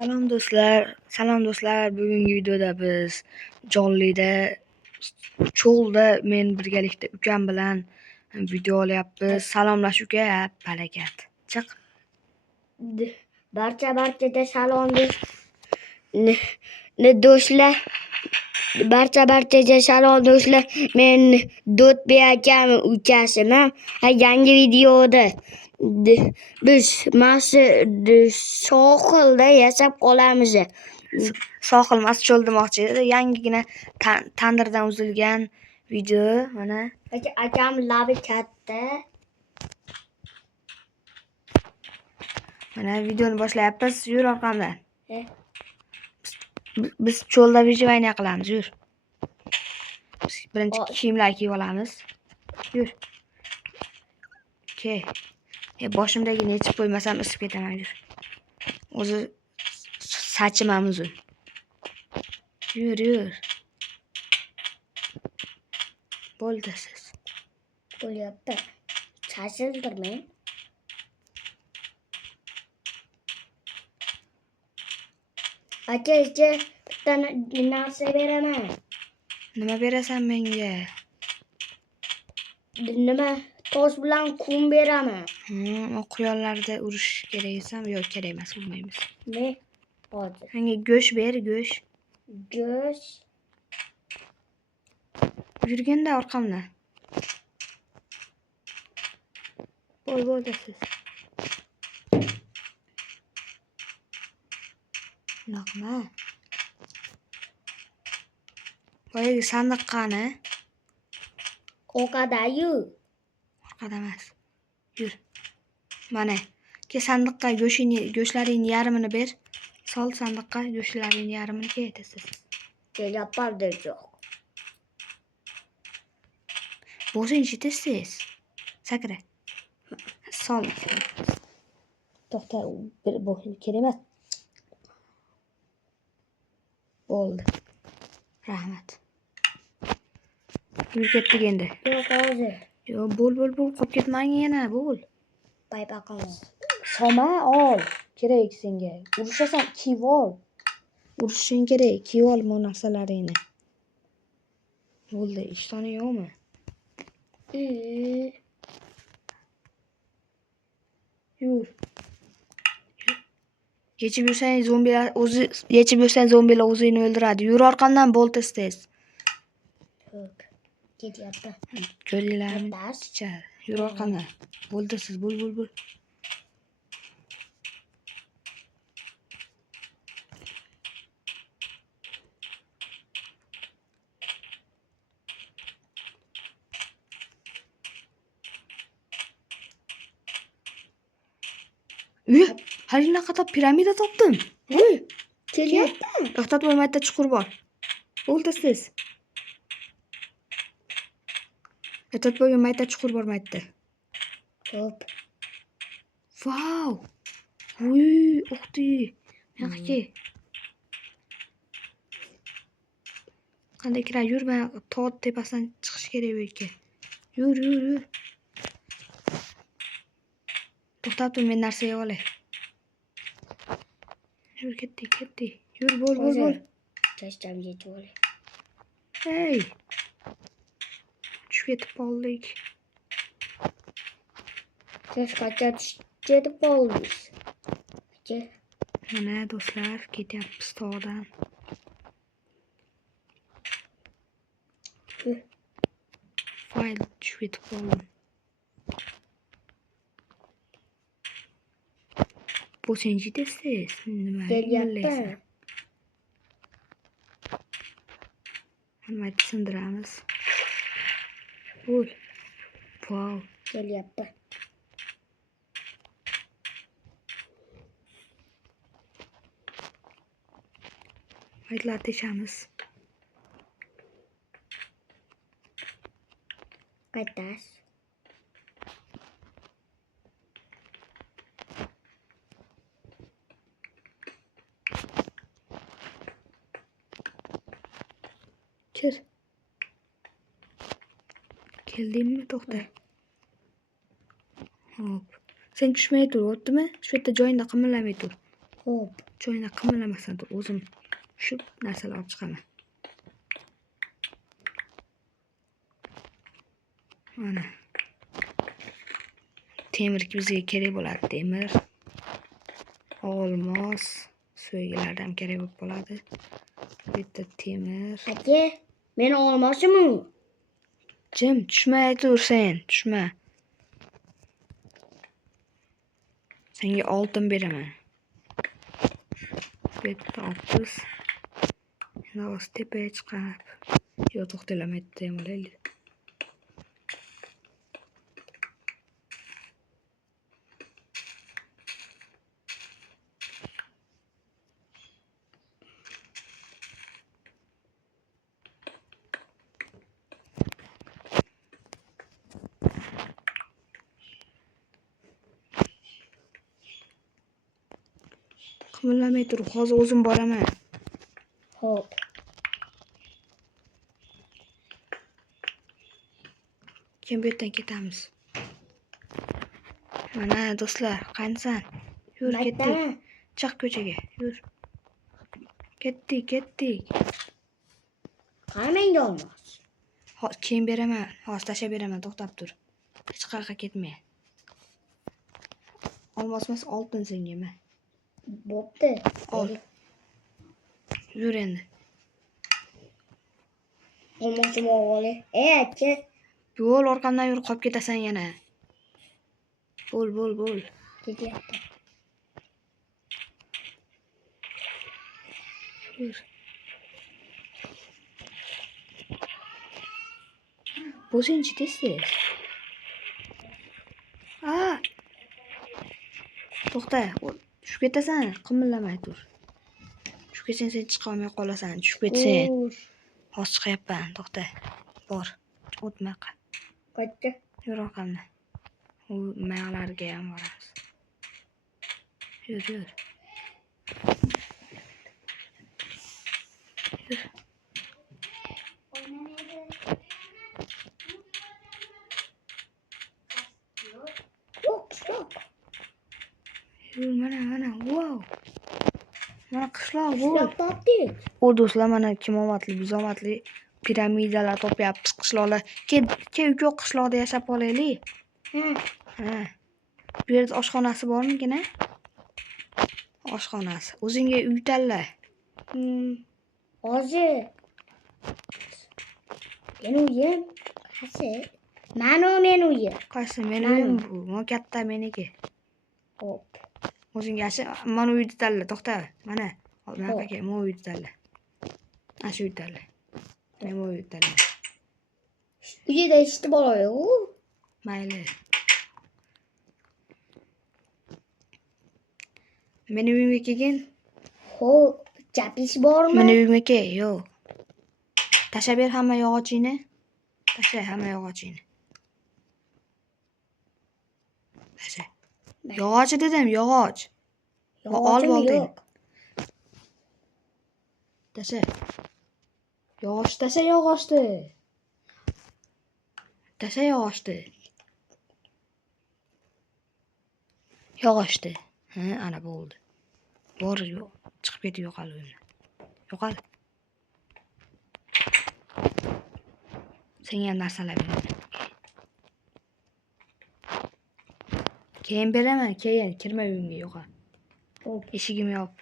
Salom do'stlar. Bugungi videoda biz jonlida cho'lda men birgalikda ukam bilan video olyapmiz. Salomlash uka, barakat. Chiq. Barchaga salom do'stlar. Barchaga salom do'stlar. Men Do'tbek akam ukasiman. Yangi videoda biz sohilda yashab qolamiz. Sohil emas, cho'l demoqchi edi. Yangigina tandirdan uzilgan video. Mana Akam labi katta. Mana videoni boshlayapmiz. Yur orqamdan. Biz cho'lda vijvayniya qilamiz. Yur. Birinchi kiyimlar kiyib olamiz. Yur. Okey. Boshimdagini yechib qo'ymasam isib ketaman. Yur. O'zi sachimam uzun. Yur. Bo'ldi siz. Bo'lyapti. Chachildirmang. Aka, bitta narsa beraman. Nima berasan menga? Nima? Tosh bilan qum beraman. Quyonlarda urish kerak desam, yo'q, kerak emas, urmaymiz. Ne? Hozir. Menga go'sht ber, go'sht. Go'sht. Yurganda orqamdan. Bo'ldi siz. Naqma. Boyagi sandiq qani? Orqada-yu. Orqada emas. Yur. Mana. Ke sandiqqa go'shtlaringni yarmini ber. Sol sandiqqa go'shtlaringni yarmini ketasiz. Kelyapti yo'q. Bo'shinchi tez. Sakra. Sol. To'xta, bir bo'shin kerak emas. Bo'ldi. Rahmat. Yur ketdik endi. Yo'q, hozir. Yo'q, bo'l. Qolib ketmang yana, bo'l. Paypaqam. Soma ol. Kerak senga. Urushasan, kiyib ol. Urishing kerak, kiyib ol bu narsalaringni. Bo'ldi, ishtoni yo'qmi? Yur. Yechib yursang zombilar o'zingni o'ldiradi. Yur orqamdan, bo'l tez. Yo'q. Ketyapti. Ko'ringlarmi? Yur orqamdan. Bo'ldi siz, bo'l. Halina qator piramida topdim. Kelyapti. To'xtat, bo'lmaydi, chuqur bor. Bo'ldi siz. To'xtat, bo'lmaydi, chuqur bormaydi. Hop. Vau. Uy, o'xti. Yaxshi. Qanday kira? Yur, men tog' tepasidan chiqish kerak bu yerga. Yur. To'xtab tur, men narsa yeb olay. Yur, ketdik. Yur, bo'l. Tashlab yetib olay. Hey. Tushib ketib qoldik. Tashqarga tushib qoldik. Mana do'stlar, ketyapmiz tog'dan. Fayl tushib ketib qoldim. Bo'shinchi tez. Nima? Kelyapti. Hamma sindiramiz. Bo'l. Vau. Kelyapti. Aytlar teshamiz. Qaytas. Kir. Keldingmi? To'xta. Hop. Sen tushmay tur, o'tdimi? Shu yerda joyingda qimirlamay tur. Hop. Joyina qimirlamasdan tur. O'zim shu narsalarni olib chiqaman. Mana. Temir bizga kerak bo'ladi, temir. Olmos, so'ygilarda ham kerak bo'lib qoladi. Bitta temir. Aka, men olmoshimi? Jim, tushmay tur sen, tushma. Senga oltin beraman. Bitta oltmiz. Endi hozir tepaga chiqib. Yo, to'xtamaydi ham olaylik. Qimirlamay tur, hozir o'zim boraman. Hop. Keyin bu yerdan ketamiz. Mana do'stlar, qanisan? Yur, ketdik. Chiq ko'chaga, yur. Ketdik. Qani menga olmos? Keyin beraman. Hozir tashlab beraman, to'xtab tur. Hech qayerga ketma. Olmosmas oltin senga men. Bo'pti. Ol. Yur endi. Olmosim o'g'li. Aka. Yo'l orqamdan yurib qolib ketasan yana. Bo'l. Ketyapti. Yur. Bo'zinchi tez. To'xta, tushib ketasan, qimirlamay tur. Tushib ketsang sen chiqa olmay qolasan, tushib ketsang. Hozir chiqyapman, to'xta. Bor. O'tma. Qayerga? Yur orqamdan. U maylarga ham boramiz. Yur. Yur. Yur, mana. Wow. Mana qishloq bu. Topdik. O do'stlar, mana kim omadli, biz omadli piramidalar topyapmiz qishloqlar. Ke uko qishloqda yashab qolaylik. Ha. Bu yerda oshxonasi bormikin, ha? Oshxonasi. O'zingga uy tanla. Hozir. Men uyim. Qaysi? Men uyim. Qaysi? Meni uyim bu. Men katta meniki. Hop. O'zingga mana uyni tanla, to'xta. Mana. Mana aka, men uyni tanla. Ana shu uyni tanla. Men uyni tanla. Uyda ishni bor-ku. Mayli. Meni uyimga kelgin. Hop, chapish bormi? Meni uyimga kel, yo'q. Tashlab ber hamma yog'ochingni. Tashla hamma yog'ochingni. Tasha. Yog'och dedim, yog'och. Ol bo'lding. Tasha. Tasha yog'ochni. Tasha yog'ochni. Yog'ochni. Ha, ana bo'ldi. Bor yo'q. Chiqib ket yo'qol uyimdan. Yo'qol. Senga ham narsalar beraman. Keyin beraman, keyin kirma uyimga yo'qol. Eshigim yo'q.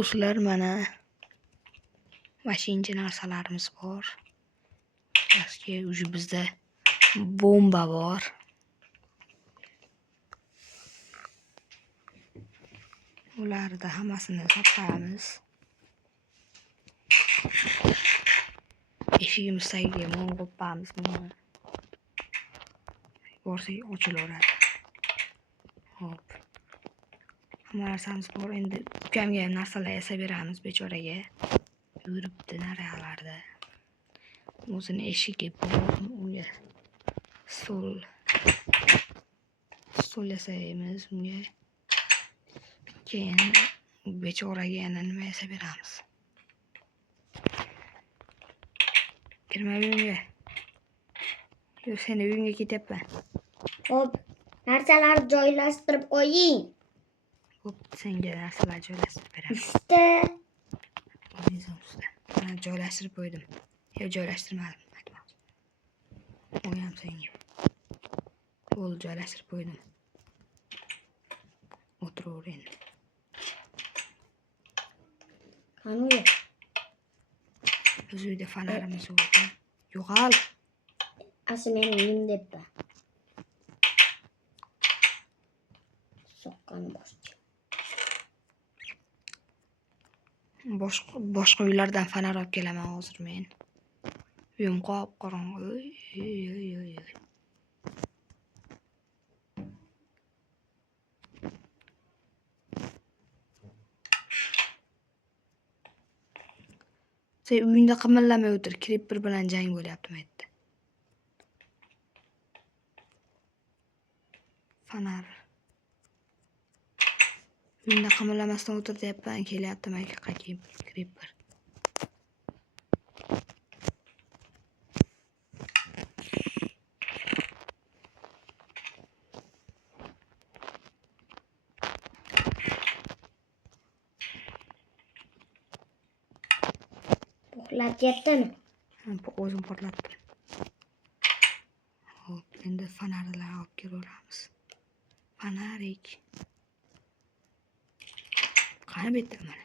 Do'stlar, mana mashincha narsalarimiz bor. Eski bizda bomba bor. Ularda hammasini sotamiz. Eshigimiz tagiga mol qo'yamiz buni. Borsak ochilaveradi. Hop. Hamma narsamiz bor. Endi ukamga narsalar yasab beramiz bechoraga. Yuribdi nariyalarda. O'zini eshigi bor. Unga stol yasaymiz unga. Keyin bechoraga yana nima yasa beramiz? Kirma uyimga. Yo, seni uyingga ketyapman. Xo'p, narsalarni joylashtirib qo'ying. Xo'p, senga narsalar joylashtirib beraman. Usta. Mana joylashtirib qo'ydim. Yo, joylashtirmadim. Bu ham senga. Bo'ldi, joylashtirib qo'ydim. O'tiraver endi. Qani uya? Biz uyda fonarimiz yo'q. Yo'qol. Asli men uyim debman. Soqqani boshchi. Boshqa uylardan fonar olib kelaman hozir men. Uyim qop-qorong'i. Oy. Sen uyingda qimirlamay o'tir. Creeper bilan jang bo'lyapti mayda. Fonar. Uyingda qimirlamasdan o'tir deyapman. Kelyapti mayga qaytib Creeper. Portlatyaptimi? O'zim portlatdim. Hop, endi fonarlar olib kelaveramiz. Fonarik. Qani bu yerda mana.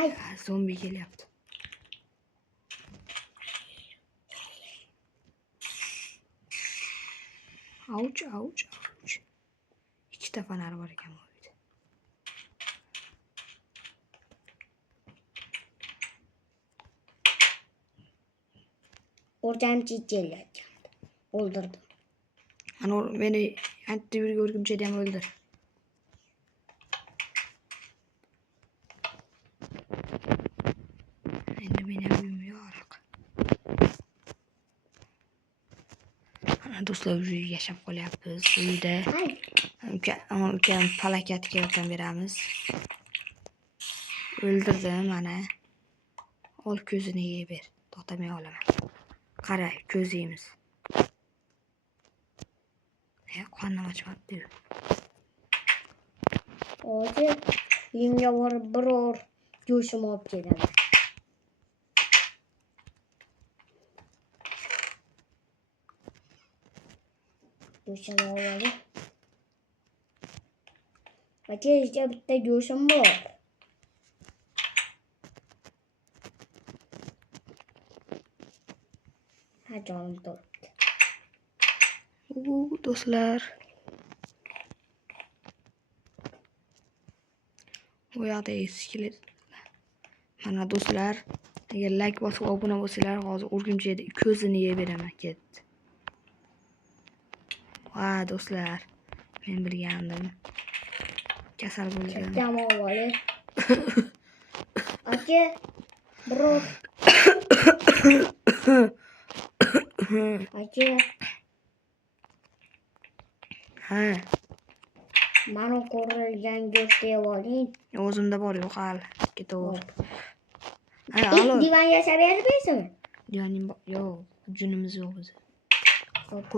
Ay, Zombi kelyapti. Ouch. Ikkita fonar bor ekan bu uyda. o'rtamchi kelyapti. O'ldirdim. Ana meni antivirga o'rgimchakni ham o'ldir. Endi meni uyim yo'q. Ana do'stlar, uyda yashab qolyapmiz. Uyda Ay, ukam palakatga yordam beramiz. O'ldirdim mana. Ol ko'zini yeb ber. To'xtamay olaman. Qara, ko'z yeymiz. Qornim ochmabdi. hozir uyimga borib biror go'shim olib kelaman. Go'shim olib. Aka, bitta go'shim bor. Ha, jonim turibdi. Do'stlar. Bu yoqda eshikilar. Mana do'stlar, agar like bosib obuna bo'lsanglar, hozir o'rgimchakni ko'zini yeb beraman. Ketdi. Va do'stlar, men bilgandim. Kasal bo'lgan. Jamoa oling. Aka, biror. Aka, Ha, mana qo'rilgan go'sht yeb oling. o'zimda bor yo'q hali. Ketaver. Ha, Eh, alo. divan yasab bermaysizmi? Divaning yo'q, junimiz yo'q biz. Xo'p.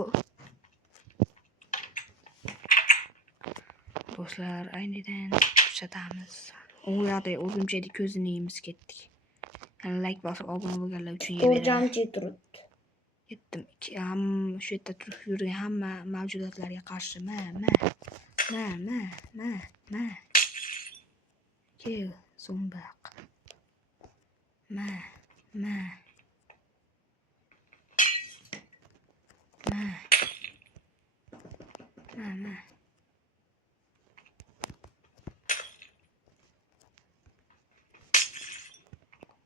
Do'stlar, aynidan kuzatamiz. U yoqda o'rgimchakni ko'zini yeymiz ketdik. Like bosib obuna bo'lganlar uchun yeb beraman. O'rtamchi turibdi. Ketdim. Shu yerda turib yurgan hamma mavjudotlarga qarshi ma. Kel, zombiq. Ma.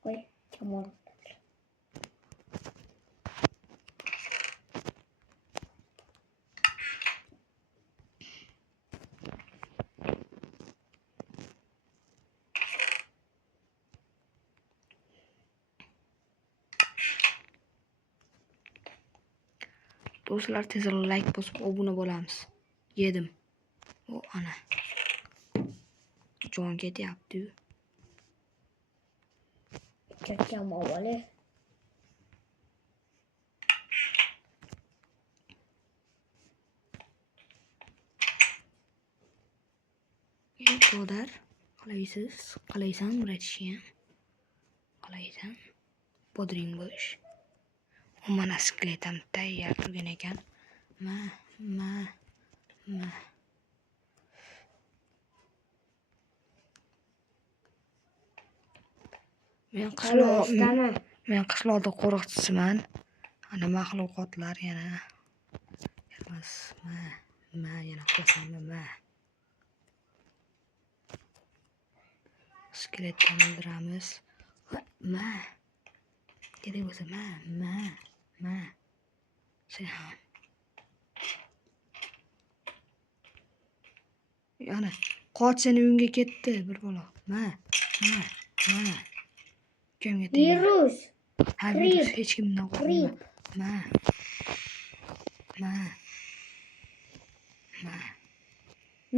Qo'y, jamol. Do'stlar, tezroq like bosib obuna bo'lamiz. Yedim. O ana. jon ketyapti. Kircham avvali. Birodar, qalaysiz? Qalaysan Muratishiyam? Qalaysan? Bodring bo'lish. Mana sikletam tayyor turgan ekan. Ma. Men qishloqda qo'riqchisiman. Ana maxluqotlar yana. Emas, yana qilasanmi? Skeletni o'ldiramiz. Kerak bo'lsa, sen ham. Yana qoch, seni uyingga ketdi bir bola. Ukamga tegma. Virus. Ha, virus hech kimdan qo'rqmayman.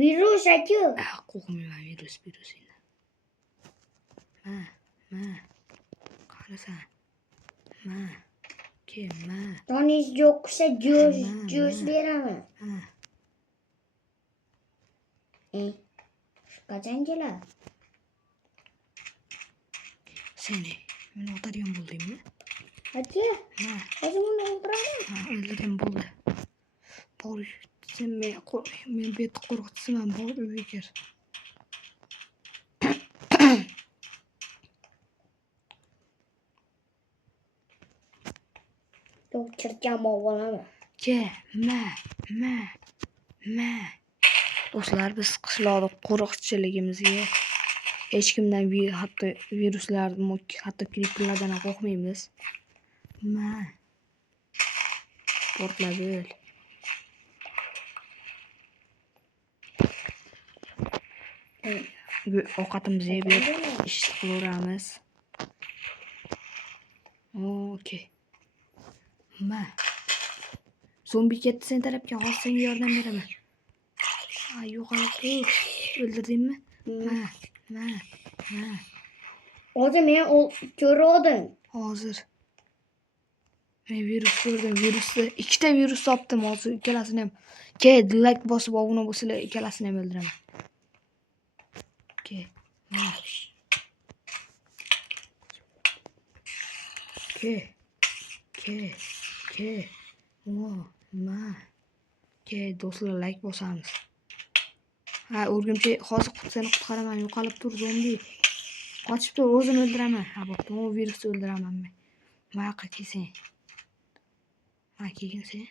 Virus aka. Qo'rqmayman virus endi. Qarasan. Kim? Donish yo'qsa jo'sh beraman. Qachon keladi? Seni meni otadigan bo'ldingmi? Aka, hozir uni o'ldiraman. O'ldirgan bo'ldi. Bor, sen men bu yerda qo'rqitsaman, bor uyga kir. Yo'q, kircham avvalaman. Do'stlar, biz qishloqda qo'riqchiligimizga hech kimdan hatto viruslar, hatto kriperlardan ham qo'rqmaymiz. Portlab o'l. Ovqatimizni yeb ish qilaveramiz. Okey. Zombi ketdi sen tarafga, hozir senga yordam beraman. Yo'qolib tur. O'ldirdingmi? Hozir men ko'rdim. Hozir. Men virus ko'rdim. Ikkita virus topdim hozir, ikkalasini ham. Like bosib obuna bo'lsanglar, ikkalasini ham o'ldiraman. Do'stlar, like bosamiz. O'rgimchak hozir seni qutqaraman. Yo'qolib tur, zombi. Qochib tur, o'zini o'ldiraman. Bo'pti, u virusni o'ldiraman men. Mayoqqa kelsin. Kelgin sen.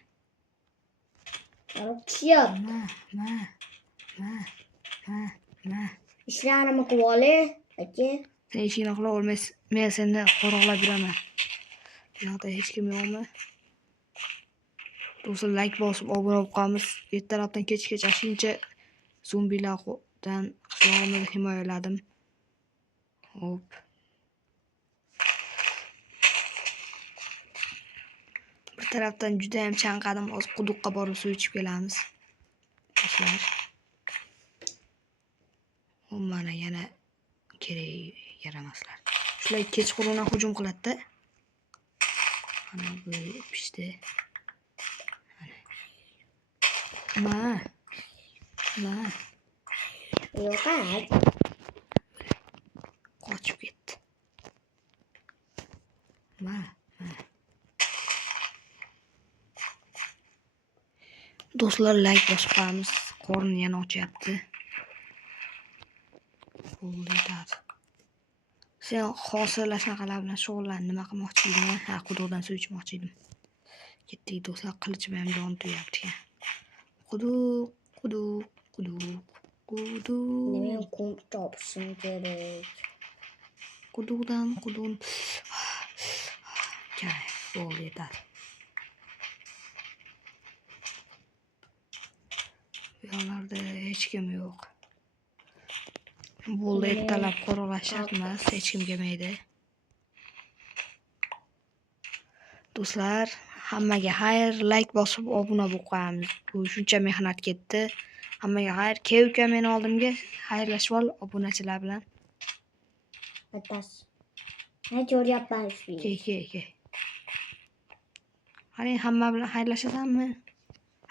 Kishyap. Ishlarimni qilib olay, aka. Sen ishingni qila olmaysan. Men seni qo'riqlab yuraman. Bu yoqda hech kim yo'qmi? Do'stlar, like bosib obuna bo'lib qolamiz. Ertalabdan kechgacha shuncha zombilardan qishlog'imizni himoyaladim. Hop. Bir tarafdan juda ham chanqadim. Hozir quduqqa borib suv ichib kelamiz. Do'stlar. Mana yana kerak yaramaslar. Shular kechqurundan hujum qiladi-da. Mana bu pishdi. Yo'q-a. Qochib ketdi. Do'stlar, like bosib qo'yamiz. Qorni yana ochyapti. Sen hozirlar shunaqalar bilan shug'ullan, nima qilmoqchi edim? Quduqdan suv ichmoqchi edim. Ketdik do'stlar, qilichim ham jon tuyapti. Quduq. Men kum topishim kerak. Quduqdan. Bo'ldi, yetadi. Bu yoqlarda hech kim yo'q. Bo'ldi, ertalab qo'riqlash shart emas, hech kim kelmaydi. Do'stlar, hammaga xayr, like bosib obuna bo'lib qo'yamiz. Bu shuncha mehnat ketdi. Hammaga xayr. Ke uka meni oldimga xayrlashib ol obunachilar bilan. Atas. Ne ko'ryapman shu. Ke. Qani hamma bilan xayrlashasanmi?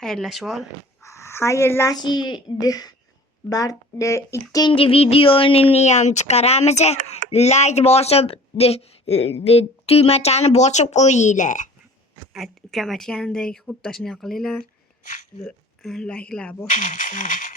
Xayrlashib ol. Xayrlashib ikkinchi videoni ham chiqaramiz. Like bosib tugmachani bosib qo'yinglar. Ukam aytganidek xuddi shunday qilinglar. Like'lar bosinglar.